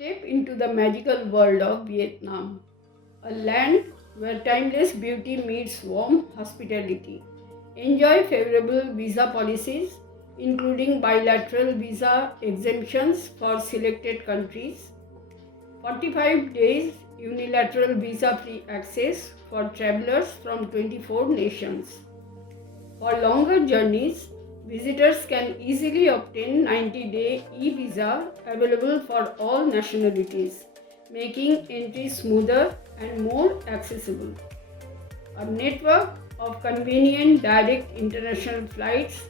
Step into the magical world of Vietnam, a land where timeless beauty meets warm hospitality. Enjoy favorable visa policies, including bilateral visa exemptions for selected countries, 45 days unilateral visa free access for travelers from 24 nations. For longer journeys, visitors can easily obtain 90-day e-visa available for all nationalities, making entry smoother and more accessible. A network of convenient direct international flights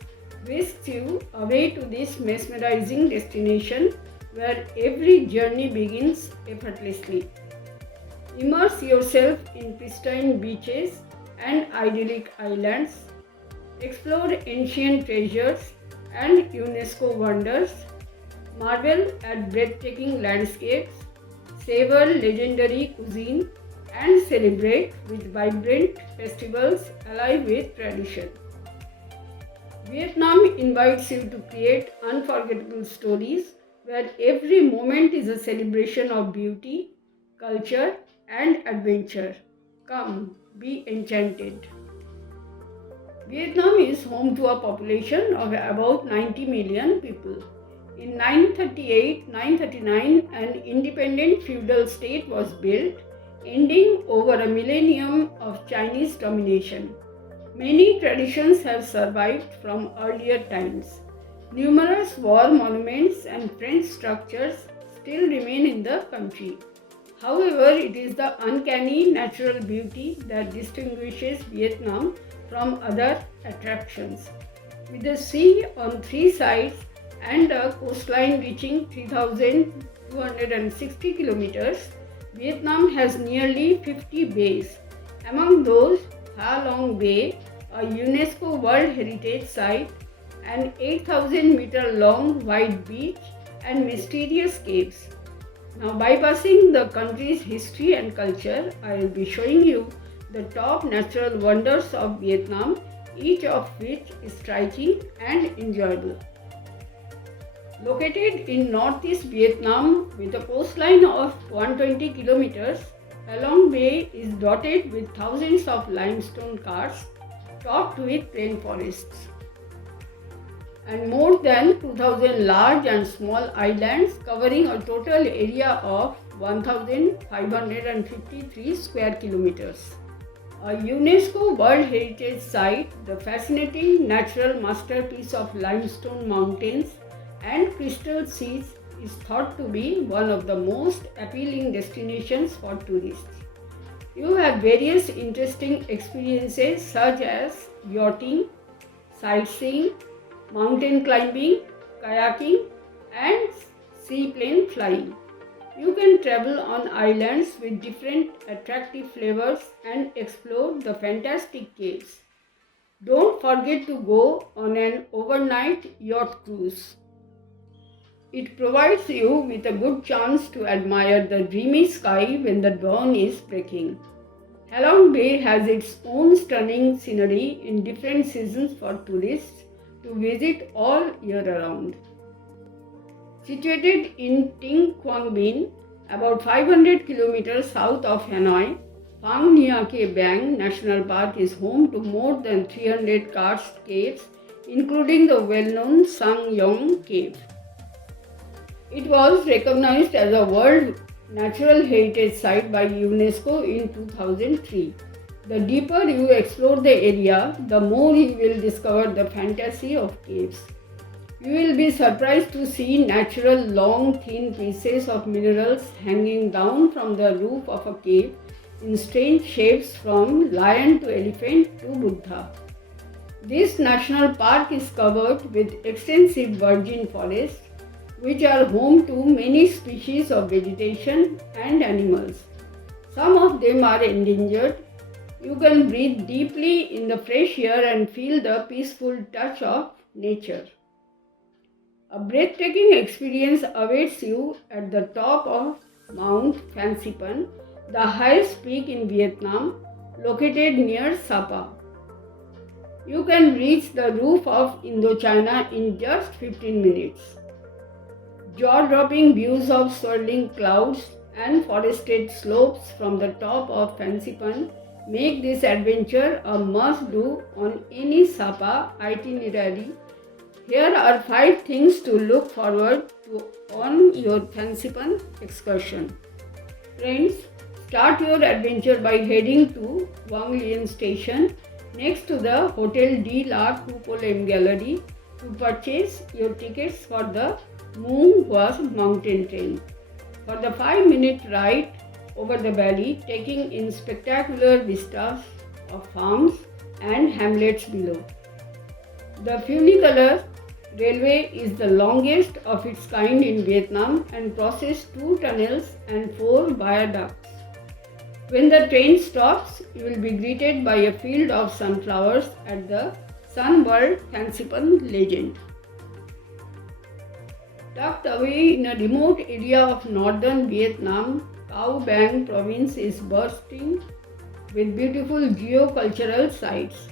whisks you away to this mesmerizing destination where every journey begins effortlessly. Immerse yourself in pristine beaches and idyllic islands. Explore ancient treasures and UNESCO wonders, marvel at breathtaking landscapes, savor legendary cuisine, and celebrate with vibrant festivals alive with tradition. Vietnam invites you to create unforgettable stories where every moment is a celebration of beauty, culture, and adventure. Come, be enchanted. Vietnam is home to a population of about 90 million people. In 938-939, an independent feudal state was built, ending over a millennium of Chinese domination. Many traditions have survived from earlier times. Numerous war monuments and French structures still remain in the country. However, it is the uncanny natural beauty that distinguishes Vietnam from other attractions. With the sea on three sides and a coastline reaching 3,260 kilometers, Vietnam has nearly 50 bays. Among those, Ha Long Bay, a UNESCO World Heritage Site, an 8,000-meter long wide beach, and mysterious caves. Now, bypassing the country's history and culture, I will be showing you the top natural wonders of Vietnam, each of which is striking and enjoyable. Located in northeast Vietnam with a coastline of 120 kilometers, Ha Long Bay is dotted with thousands of limestone karsts topped with rainforests, and more than 2,000 large and small islands covering a total area of 1,553 square kilometers. A UNESCO World Heritage Site, the fascinating natural masterpiece of limestone mountains and crystal seas is thought to be one of the most appealing destinations for tourists. You have various interesting experiences such as yachting, sightseeing, mountain climbing, kayaking, and seaplane flying. You can travel on islands with different attractive flavors and explore the fantastic caves. Don't forget to go on an overnight yacht cruise. It provides you with a good chance to admire the dreamy sky when the dawn is breaking. Ha Long Bay has its own stunning scenery in different seasons for tourists to visit all year round. Situated in Tinh Quang Binh, about 500 kilometers south of Hanoi, Phang Nha Ke Bang National Park is home to more than 300 karst caves, including the well-known Sang Yong Cave. It was recognized as a World Natural Heritage Site by UNESCO in 2003. The deeper you explore the area, the more you will discover the fantasy of caves. You will be surprised to see natural long thin pieces of minerals hanging down from the roof of a cave in strange shapes from lion to elephant to Buddha. This national park is covered with extensive virgin forests, which are home to many species of vegetation and animals. Some of them are endangered. You can breathe deeply in the fresh air and feel the peaceful touch of nature. A breathtaking experience awaits you at the top of Mount Fansipan, the highest peak in Vietnam, located near Sapa. You can reach the roof of Indochina in just 15 minutes. Jaw-dropping views of swirling clouds and forested slopes from the top of Fansipan make this adventure a must-do on any Sapa itinerary. Here are 5 things to look forward to on your Fansipan excursion. Friends, start your adventure by heading to Wang Lien Station next to the Hotel de la Coupe Gallery to purchase your tickets for the Moong Huas mountain train. For the 5-minute ride over the valley, taking in spectacular vistas of farms and hamlets below. The funicular railway is the longest of its kind in Vietnam and crosses 2 tunnels and 4 viaducts. When the train stops, you will be greeted by a field of sunflowers at the Sun World Fansipan Legend. Tucked away in a remote area of northern Vietnam, Cao Bang province is bursting with beautiful geocultural sites.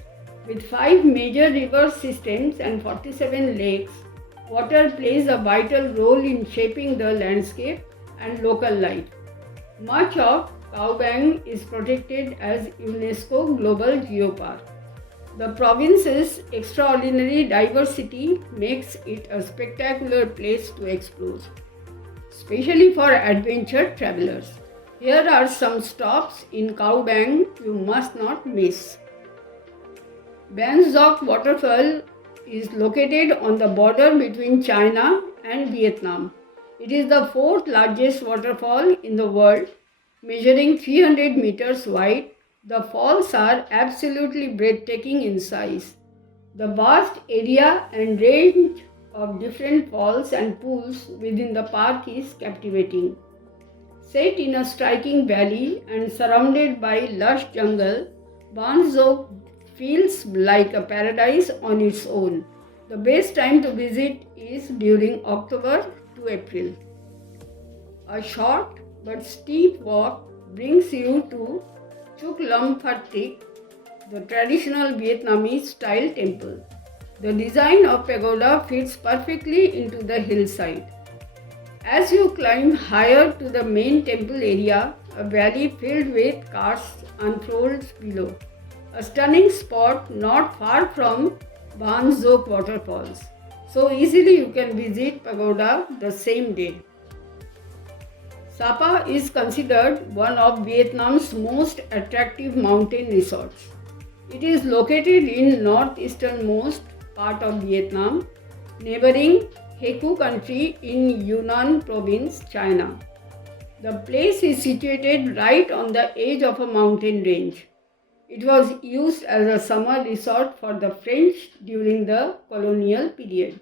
With 5 major river systems and 47 lakes, water plays a vital role in shaping the landscape and local life. Much of Cao Bang is protected as UNESCO Global Geopark. The province's extraordinary diversity makes it a spectacular place to explore, especially for adventure travelers. Here are some stops in Cao Bang you must not miss. Ban Duc waterfall is located on the border between China and Vietnam. It is the 4th largest waterfall in the world, measuring 300 meters wide. The falls are absolutely breathtaking in size. The vast area and range of different falls and pools within the park is captivating. Set in a striking valley and surrounded by lush jungle, Ban Duc feels like a paradise on its own. The best time to visit is during October to April. A short but steep walk brings you to Chuk Lam Phat Thich, the traditional Vietnamese style temple. The design of pagoda fits perfectly into the hillside. As you climb higher to the main temple area, a valley filled with karsts unfolds below. A stunning spot not far from Ban Duc waterfalls. So easily you can visit pagoda the same day. Sapa is considered one of Vietnam's most attractive mountain resorts. It is located in northeasternmost part of Vietnam, neighboring Hekou country in Yunnan province, China. The place is situated right on the edge of a mountain range. It was used as a summer resort for the French during the colonial period.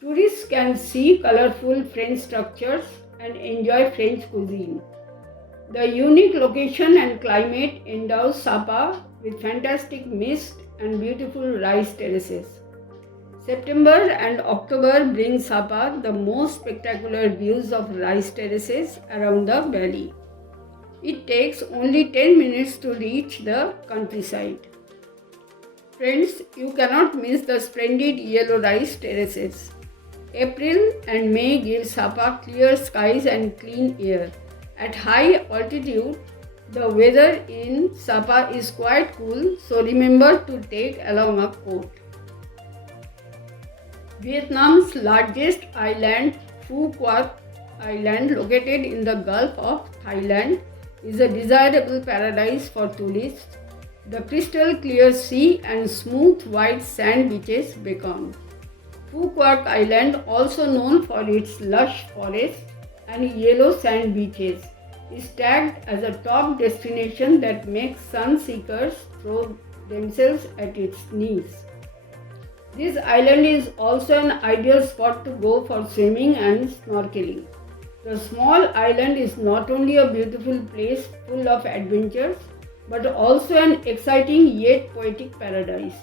Tourists can see colorful French structures and enjoy French cuisine. The unique location and climate endows Sapa with fantastic mist and beautiful rice terraces. September and October bring Sapa the most spectacular views of rice terraces around the valley. It takes only 10 minutes to reach the countryside. Friends, you cannot miss the splendid yellow rice terraces. April and May give Sapa clear skies and clean air. At high altitude, the weather in Sapa is quite cool, so remember to take along a coat. Vietnam's largest island, Phu Quoc Island, located in the Gulf of Thailand, is a desirable paradise for tourists. The crystal clear sea and smooth white sand beaches beckon. Phu Quoc Island, also known for its lush forests and yellow sand beaches, is tagged as a top destination that makes sun seekers throw themselves at its knees. This island is also an ideal spot to go for swimming and snorkeling. The small island is not only a beautiful place full of adventures, but also an exciting yet poetic paradise.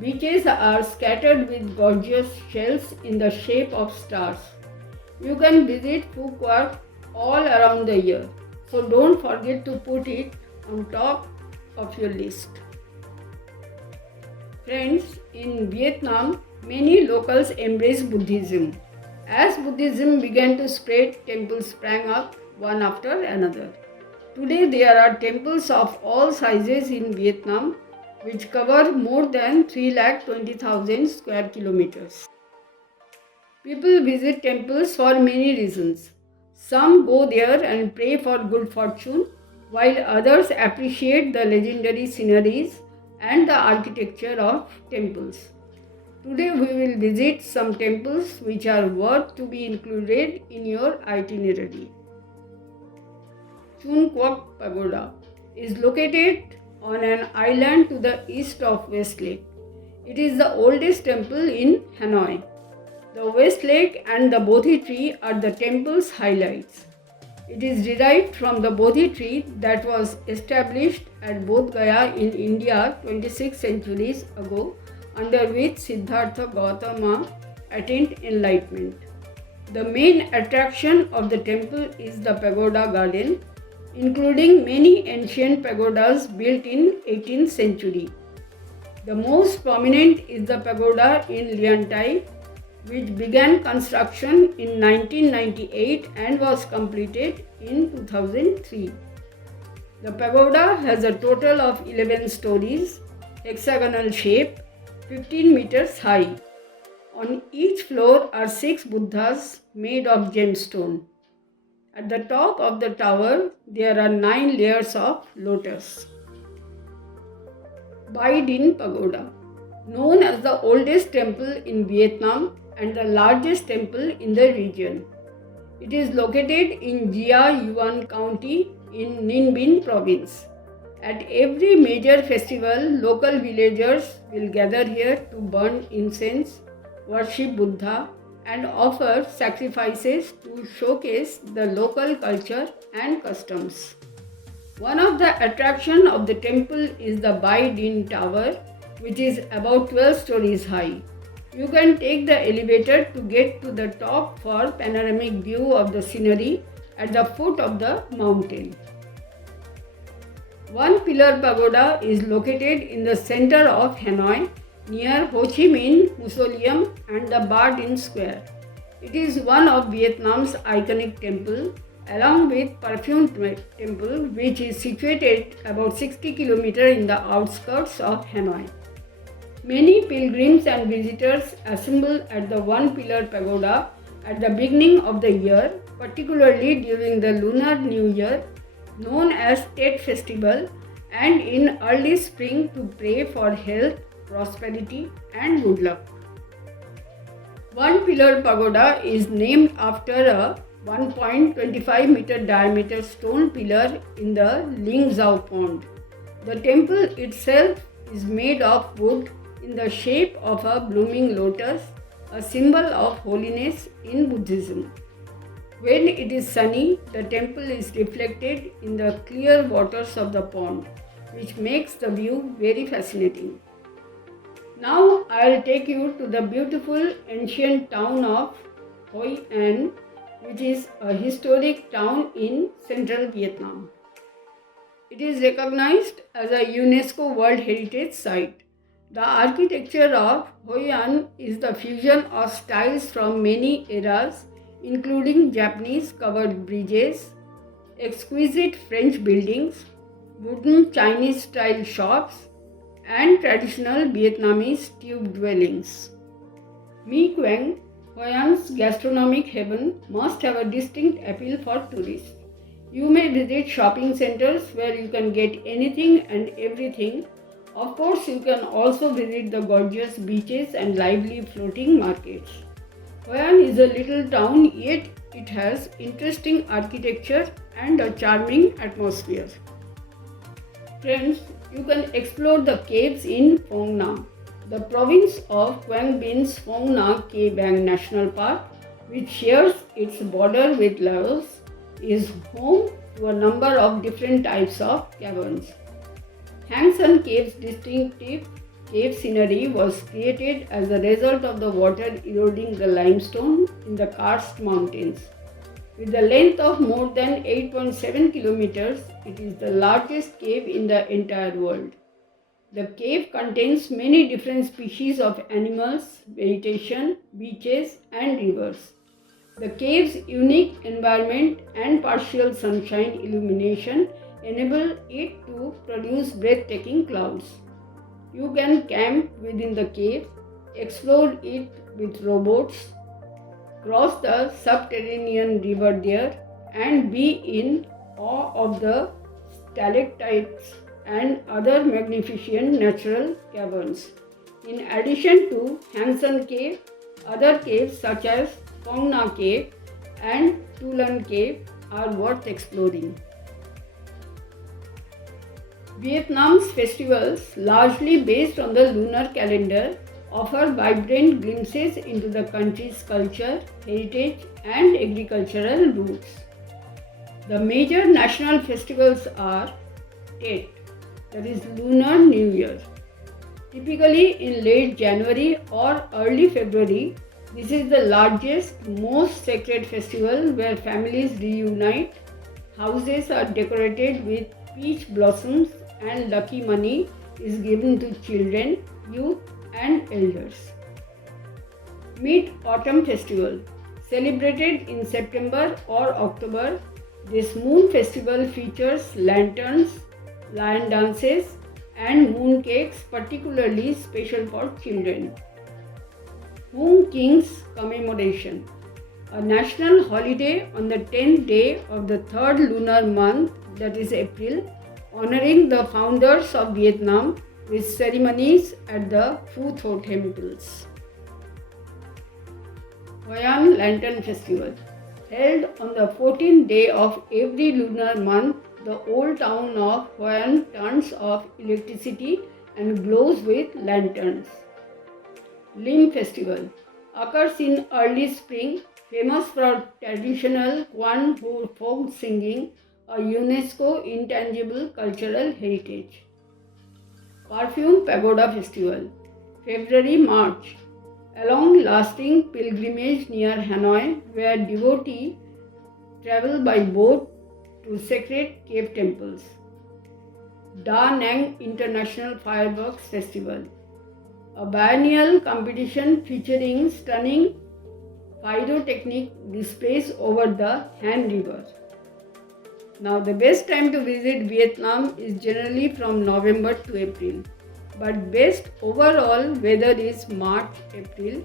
Beaches are scattered with gorgeous shells in the shape of stars. You can visit Phu Quoc all around the year, so don't forget to put it on top of your list. Friends, in Vietnam, many locals embrace Buddhism. As Buddhism began to spread, temples sprang up one after another. Today there are temples of all sizes in Vietnam which cover more than 3,20,000 square kilometers. People visit temples for many reasons. Some go there and pray for good fortune, while others appreciate the legendary sceneries and the architecture of temples. Today we will visit some temples which are worth to be included in your itinerary. Chun Quoc Pagoda is located on an island to the east of West Lake. It is the oldest temple in Hanoi. The West Lake and the Bodhi tree are the temple's highlights. It is derived from the Bodhi tree that was established at Bodh Gaya in India 26 centuries ago, under which Siddhartha Gautama attained enlightenment. The main attraction of the temple is the pagoda garden, including many ancient pagodas built in 18th century. The most prominent is the pagoda in Lian Tai, which began construction in 1998 and was completed in 2003. The pagoda has a total of 11 stories, hexagonal shape, 15 meters high. On each floor are 6 Buddhas made of gemstone. At the top of the tower, there are 9 layers of lotus. Bai Dinh Pagoda, known as the oldest temple in Vietnam and the largest temple in the region. It is located in Gia Yuan County in Ninh Binh province. At every major festival, local villagers will gather here to burn incense, worship Buddha, and offer sacrifices to showcase the local culture and customs. One of the attractions of the temple is the Bai Dinh Tower, which is about 12 stories high. You can take the elevator to get to the top for panoramic view of the scenery at the foot of the mountain. One pillar pagoda is located in the center of Hanoi near Ho Chi Minh Mausoleum and the Ba Dinh Square. It is one of Vietnam's iconic temple along with Perfume Temple, which is situated about 60 km in the outskirts of Hanoi. Many pilgrims and visitors assemble at the one pillar pagoda at the beginning of the year, particularly during the Lunar New Year, known as Tet Festival, and in early spring to pray for health, prosperity, and good luck. One pillar pagoda is named after a 1.25 meter diameter stone pillar in the Ling Zhao pond. The temple itself is made of wood in the shape of a blooming lotus, a symbol of holiness in Buddhism. When it is sunny, the temple is reflected in the clear waters of the pond, which makes the view very fascinating. Now I will take you to the beautiful ancient town of Hoi An, which is a historic town in central Vietnam. It is recognized as a UNESCO World Heritage Site. The architecture of Hoi An is the fusion of styles from many eras, including Japanese covered bridges, exquisite French buildings, wooden Chinese style shops, and traditional Vietnamese tube dwellings. My Quang, Hoi An's gastronomic heaven, must have a distinct appeal for tourists. You may visit shopping centers where you can get anything and everything. Of course, you can also visit the gorgeous beaches and lively floating markets. Hoi An is a little town, yet it has interesting architecture and a charming atmosphere. Friends, you can explore the caves in Phong Nha. The province of Quang Bin's Phong Nha Ke Bang National Park, which shares its border with Laos, is home to a number of different types of caverns. Hang Son Cave's distinctive cave scenery was created as a result of the water eroding the limestone in the karst mountains. With a length of more than 8.7 kilometers, it is the largest cave in the entire world. The cave contains many different species of animals, vegetation, beaches, and rivers. The cave's unique environment and partial sunshine illumination enable it to produce breathtaking clouds. You can camp within the cave, explore it with rowboats, cross the subterranean river there, and be in awe of the stalactites and other magnificent natural caverns. In addition to Hansen Cave, other caves such as Phong Nha Cave and Tu Lan Cave are worth exploring. Vietnam's festivals, largely based on the lunar calendar, offer vibrant glimpses into the country's culture, heritage, and agricultural roots. The major national festivals are Tet, that is Lunar New Year. Typically in late January or early February, this is the largest, most sacred festival where families reunite, houses are decorated with peach blossoms, and lucky money is given to children, youth, and elders. Mid-Autumn Festival. Celebrated in September or October, this moon festival features lanterns, lion dances, and moon cakes particularly special for children. Hung King's Commemoration. A national holiday on the 10th day of the third lunar month, that is April, honoring the founders of Vietnam with ceremonies at the Phu Tho temples. Hoi An Lantern Festival. Held on the 14th day of every lunar month, the old town of Hoi An turns off electricity and glows with lanterns. Lim Festival occurs in early spring, famous for traditional Quan Ho folk singing, a UNESCO intangible cultural heritage. Perfume Pagoda Festival, February-March, a long-lasting pilgrimage near Hanoi where devotees travel by boat to sacred cave temples. Da Nang International Fireworks Festival, a biennial competition featuring stunning pyrotechnic displays over the Han River. Now, the best time to visit Vietnam is generally from November to April, but best overall weather is March-April,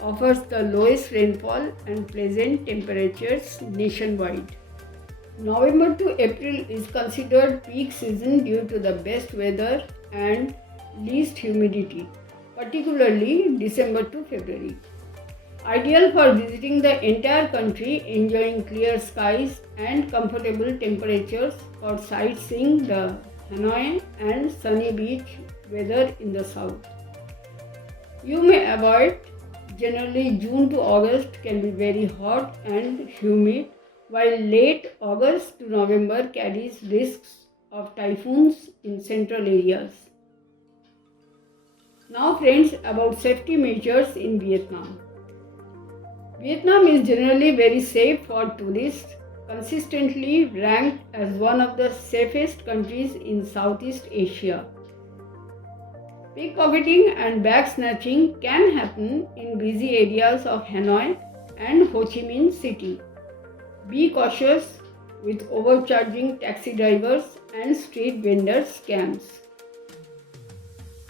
offers the lowest rainfall and pleasant temperatures nationwide. November to April is considered peak season due to the best weather and least humidity, particularly December to February. Ideal for visiting the entire country, enjoying clear skies and comfortable temperatures for sightseeing the Hanoi and sunny beach weather in the south. You may avoid, generally June to August can be very hot and humid, while late August to November carries risks of typhoons in central areas. Now friends, about safety measures in Vietnam. Vietnam is generally very safe for tourists, consistently ranked as one of the safest countries in Southeast Asia. Pickpocketing and bag snatching can happen in busy areas of Hanoi and Ho Chi Minh City. Be cautious with overcharging taxi drivers and street vendor scams.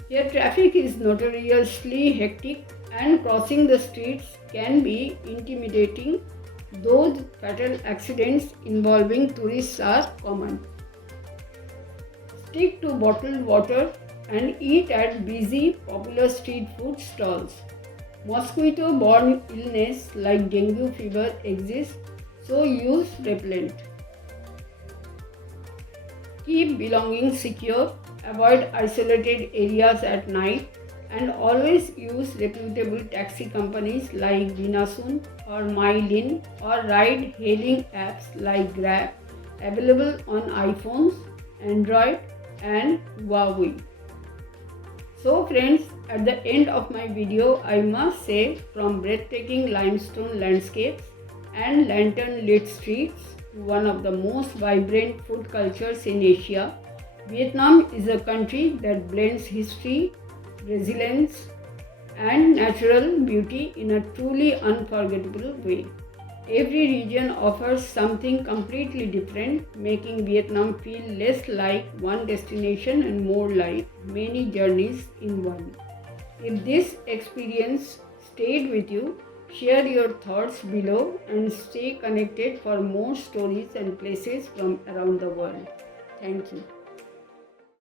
Here traffic is notoriously hectic and crossing the streets can be intimidating, though fatal accidents involving tourists are common. Stick to bottled water and eat at busy, popular street food stalls. Mosquito-borne illness like dengue fever exists, so use repellent. Keep belongings secure, avoid isolated areas at night, and always use reputable taxi companies like Vinasun or MyLin or ride-hailing apps like Grab, available on iPhones, Android and Huawei. So friends, at the end of my video, I must say, from breathtaking limestone landscapes and lantern-lit streets to one of the most vibrant food cultures in Asia, Vietnam is a country that blends history, resilience, and natural beauty in a truly unforgettable way. Every region offers something completely different, making Vietnam feel less like one destination and more like many journeys in one. If this experience stayed with you, share your thoughts below and stay connected for more stories and places from around the world. Thank you.